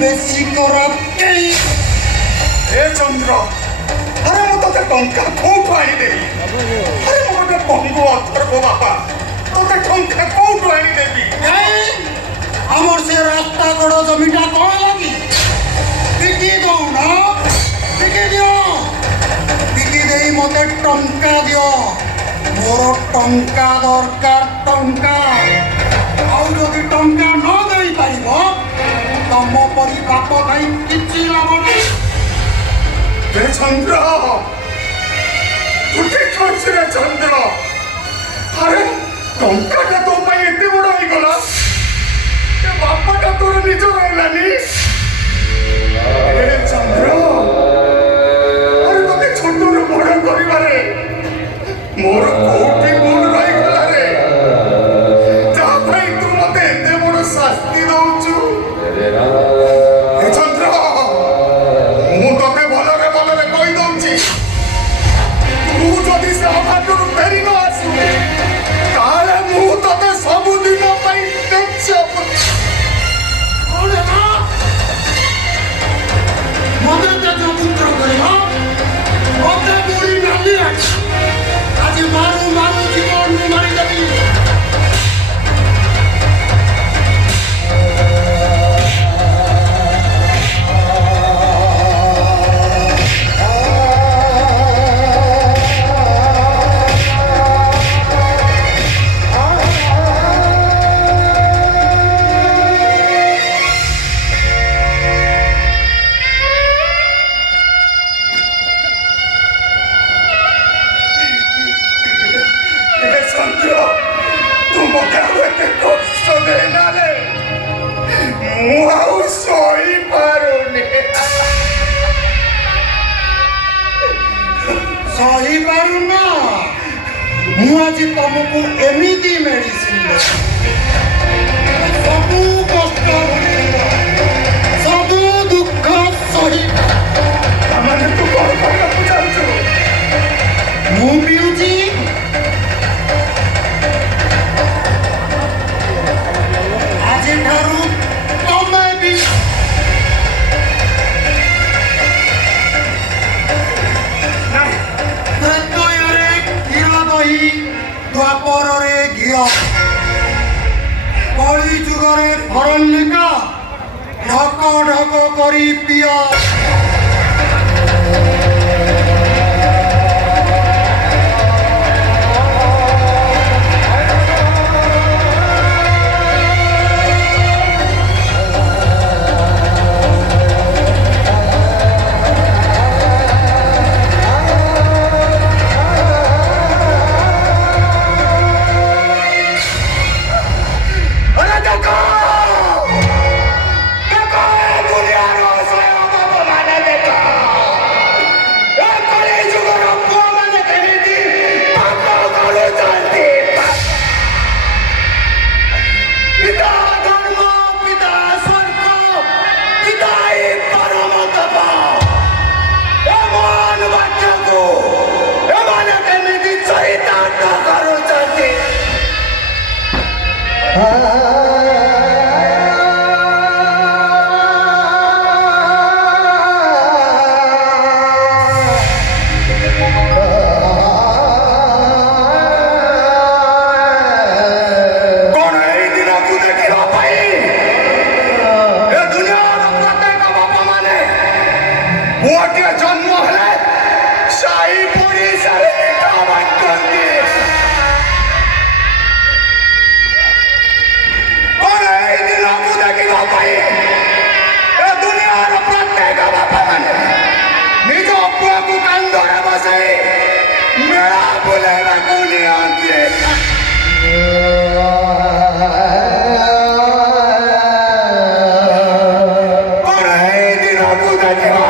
ବେଶୀ ଖରାପ ଏ ଚନ୍ଦ୍ର ଆରେ ମୁଁ ତତେ ଟଙ୍କା କୋଉଠୁ ଆଣିଦେବି ଆରେ ମୁଁ ଗୋଟେ ପଙ୍ଗୁ ଅଥର୍ବ ବାପା ତତେ ଟଙ୍କା କୋଉଠୁ ଆଣିଦେବି ଆମର ସେ ରାସ୍ତା କଡ଼ ଜମିଟା କଣ ଲାଗି ବିକି ଦଉନ ବିକି ଦିଅ ବିକି ଦେଇ ମତେ ଟଙ୍କା ଦିଅ ମୋର ଟଙ୍କା ଦରକାର ଟଙ୍କା ଆଉ ଯଦି ଟଙ୍କା ନ ଦେଇପାରିବ ତମ ପରି ବାପ ଭାଇ କିଛି ଲାଭ ନାହିଁ ଏ ଚନ୍ଦ୍ର ତୁ ଠିକ କରୁଛୁ ରେ ଚନ୍ଦ୍ର ଆରେ ଟଙ୍କାଟା ତୋ ପାଇଁ ଏତେ ବଡ ହେଇଗଲା ଏ ବାପାଟା ତୋର ନିଜର ହେଲାନି ଏ ଚନ୍ଦ୍ର ଆରେ ତତେ ଛୋଟରୁ ବଡ କରିବାରେ ମୋର କୋଉଠି ଭୁଲ ରହିଗଲା ରେ ଯାହା ପାଇଁ ତୁ ମତେ ଏତେ ବଡ ଶାସ୍ତି ଦଉଛୁ ଏ ଚନ୍ଦ୍ର ମୁଁ ତତେ ଭଲରେ ଭଲରେ କହିଦଉଛି ତୁ ଯଦି ସେ ଅଭାବରୁ ଫେରି ନ ଆସୁ ତାହେଲେ ମୁଁ ତତେ ସବୁଦିନ ପାଇଁ ମତେ ତେଜପୁତ୍ର କରିବ ମତେ ବୁଢୀ ନାଲି ଆଜି ମାରୁ ମାରୁ ଜୀବନରୁ ମାରିଦେବି ସହିପାରୁନା ମୁଁ ଆଜି ତମକୁ ଏମିତି ମେଡିସିନ ସବୁ କଷ୍ଟ ସବୁ ଦୁଃଖ ସହିବା ତାମାନେ ତୁ କଣ କରିବାକୁ ଚାହୁଁଛୁ ମୁଁ ପିଉଛି ଆଜିଠାରୁ ତମେ ବି ଦ୍ୱାପରରେ ଘିଅ କଳି ଯୁଗରେ ଭରଣ୍ୟକା ଢକ ଢକ କରି ପିଅ Por ahí,